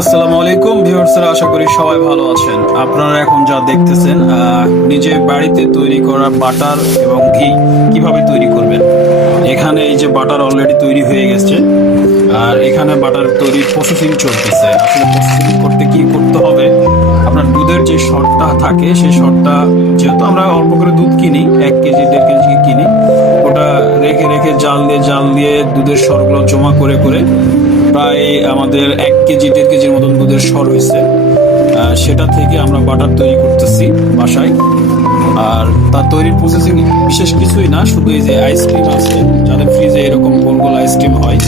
আসসালামু আলাইকুম ভিউয়ার্সরা, আশা করি সবাই ভালো আছেন। আপনারা এখন যা দেখতেছেন নিজে বাড়িতে তৈরি করা বাটার এবং ঘি কিভাবে তৈরি করবেন। এখানে এই যে বাটার অলরেডি তৈরি হয়ে গেছে, আর এখানে বাটার তৈরির প্রসেসিং চলতেছে। আসলে প্রসেসিং করতে কি করতে হবে, আপনার দুধের যে শটটা থাকে সেই শটটা, যেহেতু আমরা অল্প করে দুধ কিনি, 1 কেজি 1.5 কেজি কিনি, ওটা রেখে রেখে জাল দিয়ে দুধের সরগুলো জমা করে করে প্রায় আমাদের 1 কেজি 1.5 কেজির মতন দুধের সর হয়েছে। সেটা থেকে আমরা বাটার তৈরি করতেছি বাসায়। আর তার তৈরির প্রসেসিং বিশেষ কিছুই না, শুধু এই যে আইসক্রিম আছে, যাদের ফ্রিজে এরকম গোল গোল আইসক্রিম হয়,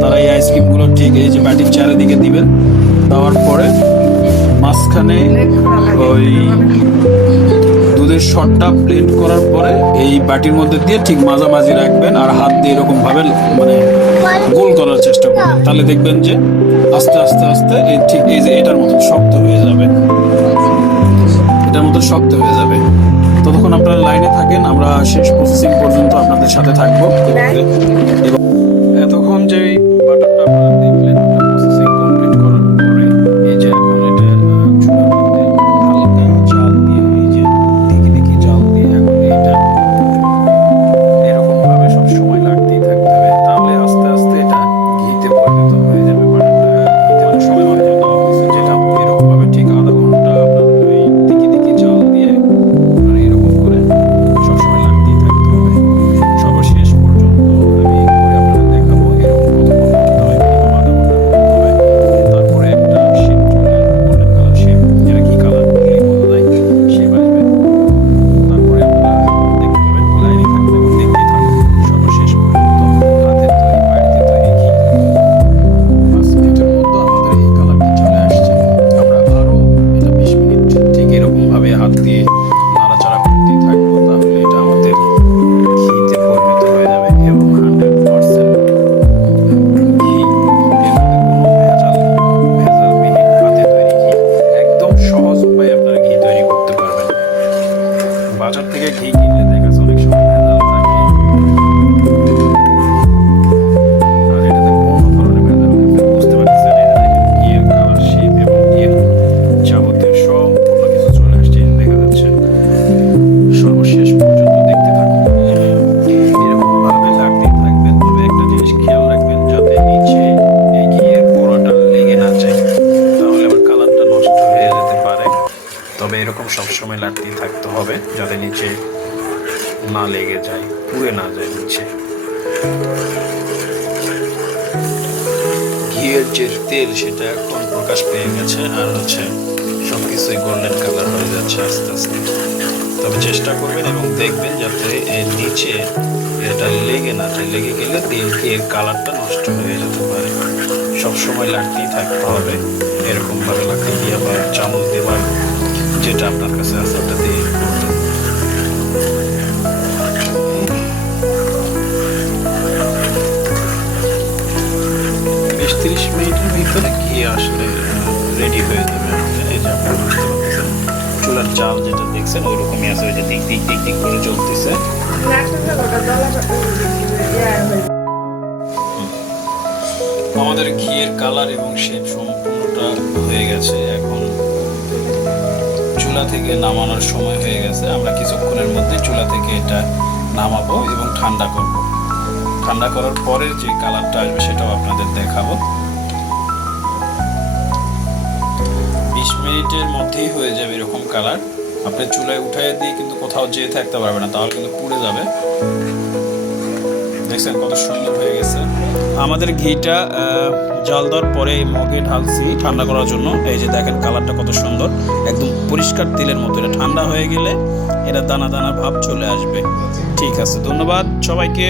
তারা এই আইসক্রিমগুলো ঠিক এই যে বাটির চারিদিকে দিবেন। দেওয়ার পরে মাঝখানে ওই দুধের শটটা ব্লেন্ড করার পরে এই বাটির মধ্যে দিয়ে ঠিক মাঝামাঝি রাখবেন, আর হাত দিয়ে এরকম ভাবে মানে গোল করার চেষ্টা করবেন। তাহলে দেখবেন যে আস্তে আস্তে আস্তে এই ঠিক এই যে এটার মতো শক্ত হয়ে যাবে, এটার মতো শক্ত হয়ে যাবে। ততক্ষণ আপনারা লাইনে থাকেন, আমরা শেষ প্রসেসিং পর্যন্ত আপনাদের সাথে থাকবো। এবং এতক্ষণ যে বাটারটা আপনারা দেখলেন প্রসেসিং কমপ্লিট করার পরে, এই যে এখন এটা চুলার মধ্যে হালকা জাল দিয়ে, এই যে দেখি জাল দিয়ে এখন এটা এরকম ভাবে সব সময় লাগতেই থাকতে হবে। তাহলে আস্তে আস্তে এটা ঘিতে পরিণত হয়ে যাবে। বাটারটা ঘিতে মানে সময় মতো দেওয়া হয়েছে, যেটা এরকম ভাবে ঠিক আধা ঘন্টা আপনার ওই দেখি জাল দিয়ে আর এরকম করে সবসময় লাগতেই থাকতে হবে। সর্বশেষ পর্যন্ত আমি করে আপনাদের দেখাবো এরকম কতক্ষণ করতে হয়, মিনিমাম আধা ঘন্টা করতে হবে। তারপরে একটা শেপ চলে আসবে, গোল্ডেন কালার শেপ, যেটা কি কালার বললেই বোঝা যায়, শেপ আসবে। তারপরে আপনারা দেখতে পাবেন, লাইনে থাকবেন এবং দেখতেই থাকুন সর্বশেষ পর্যন্ত হাতের তৈরি বাড়িতে তৈরি ঘি। 5 মিনিটের মধ্যে আমাদের এই কালারটি চলে আসছে। আমরা আরো এটা 20 মিনিট ঠিক এরকম ভাবে হাত দিয়ে নাড়াচাড়া করতেই থাকবো, তাহলে এটা আমাদের ঘিতে পরিণত হয়ে যাবে এবং 100% ঘি। এর মধ্যে কোনো ভেজালবিহীন হাতে তৈরি ঘি। একদম সহজ উপায়ে আপনারা ঘি তৈরি করতে পারবেন। বাজার থেকে ঘি কিনলে দেখা যাচ্ছে অনেক সময় ভেজাল থাকে, আর এটাতে কোনো ধরনের ভেজাল নেই। বুঝতে পারছেন, এই যে দেখেন ঘিয়ের কালার, শেপ এবং ঘিয়ের যাবতীয় সম্পূর্ণ কিছু চলে আসছে, এই যে দেখা যাচ্ছে। সর্বশেষ পর্যন্ত দেখতে থাকুন, এরকম ভাবে লাগতেই থাকবেন। তবে একটা জিনিস খেয়াল রাখবেন, যাতে নিচে এই ঘিয়ের পোড়াটা লেগে না যায়, তাহলে আবার কালারটা নষ্ট হয়ে যেতে পারে। তবে এরকম সবসময় লাগতেই থাকতে হবে, যাতে নিচে না লেগে যায়, পুড়ে না যায় নিচে। ঘিয়ের যে তেল সেটা এখন প্রকাশ পেয়ে গেছে, আর সবকিছুই গোল্ডেন কালার হয়ে যাচ্ছে আস্তে আস্তে। তবে চেষ্টা করবেন এবং দেখবেন যাতে এর নিচে এটা লেগে না যায়, লেগে গেলে ঘিয়ের কালারটা নষ্ট হয়ে যেতে পারে। সবসময় লাগতেই থাকতে হবে এরকম ভাবে, লাকড়ি দিয়ে বা চামচ দিয়ে বা যেটা আপনার কাছে আছে ওটা দিয়ে করবেন। 20-30 মিনিটের ভিতরে ঘি আসলে রেডি হয়ে যাবে। এই যে আপনারা বুঝতে পারতেছেন, চুলার জাল যেটা দেখছেন ওইরকমই আছে, ওই যে দিক দিক দিক দিক করে জ্বলতেছে। আমাদের ঘিয়ের কালার এবং শেপ সম্পূর্ণটা হয়ে গেছে। এখন চুলা থেকে নামানোর সময় হয়ে গেছে। আমরা কিছুক্ষণের মধ্যে চুলা থেকে এটা নামাবো এবং ঠান্ডা করব। ঠান্ডা করার পরের যে কালারটা আসবে সেটাও আপনাদের দেখাবো। 20 মিনিটের মধ্যেই হয়ে যাবে এরকম কালার। আপনি চুলায় উঠাই দিয়ে কিন্তু কোথাও যেয়ে থাকতে পারবে না, তাহলে কিন্তু পুড়ে যাবে। দেখছেন কত সুন্দর হয়ে গেছে। আমাদের ঘিটা জাল দেওয়ার পরে এই মগে ঢালছি ঠান্ডা করার জন্য। এই যে দেখেন কালারটা কত সুন্দর, একদম পরিষ্কার তেলের মতো। এটা ঠান্ডা হয়ে গেলে এটা দানা দানা ভাব চলে আসবে। ঠিক আছে, ধন্যবাদ সবাইকে।